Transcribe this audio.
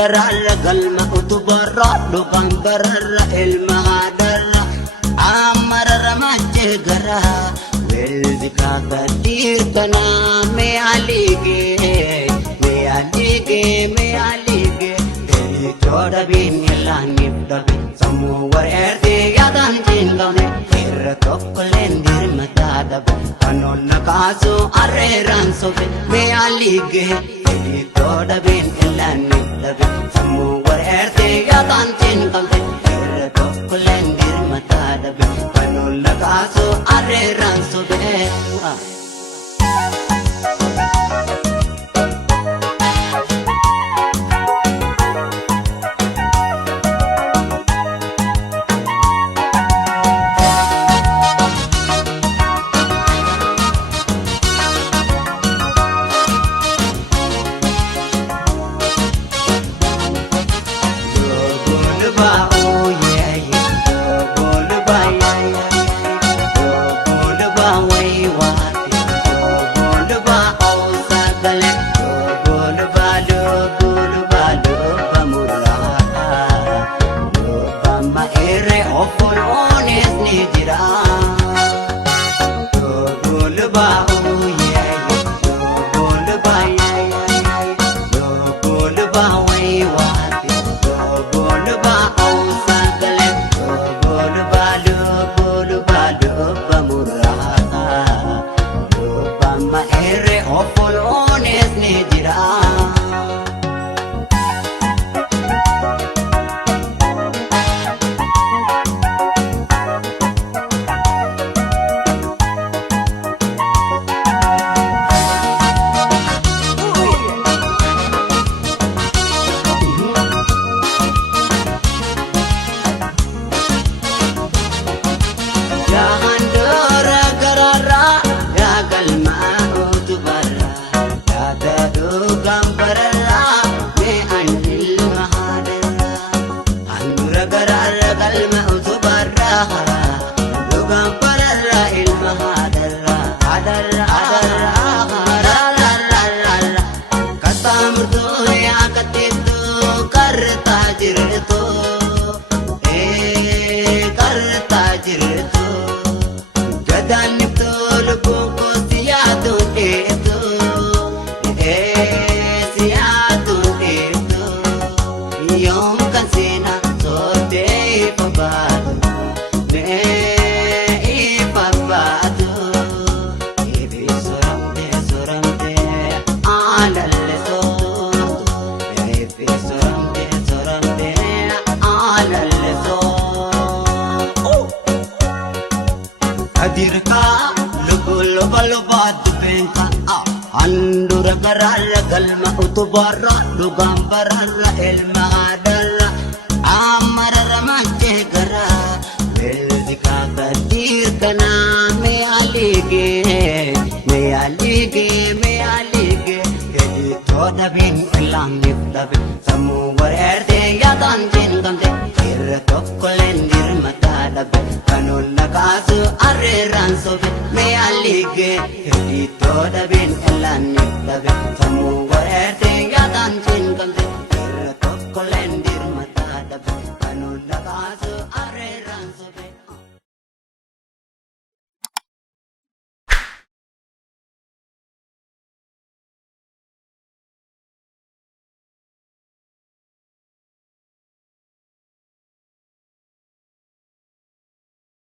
Garara galma utubara dukang garara ilma hadara amarara mache gara welvika kadir kana me alige deli choda bin yalani dabe samu war erte yadan jingane er tokklen dir mata dabe kanon nakaso arre ranso me alige deli choda bin yalani samu war erte yadan jingane er tokklen dir mata dabe kanon nakaso arre ranso be baraarra galma utubaarra dhugaan baraarra ilma aadarra amararra maachee garaa beldi kaakatiir kanaa mee alige editoo dhabiin ilaamniif dhabe sammuu wareertee yaadaan jingamte irra tokkoleen dirmataa dhabe kanuun nakaasu arreerraan sobe mee alige editoo dhabiin ilaamniif dhabe sammuu wareertee yaadaan jingamte irra tokkoleen dirmataa dhabe kanuun nakaasu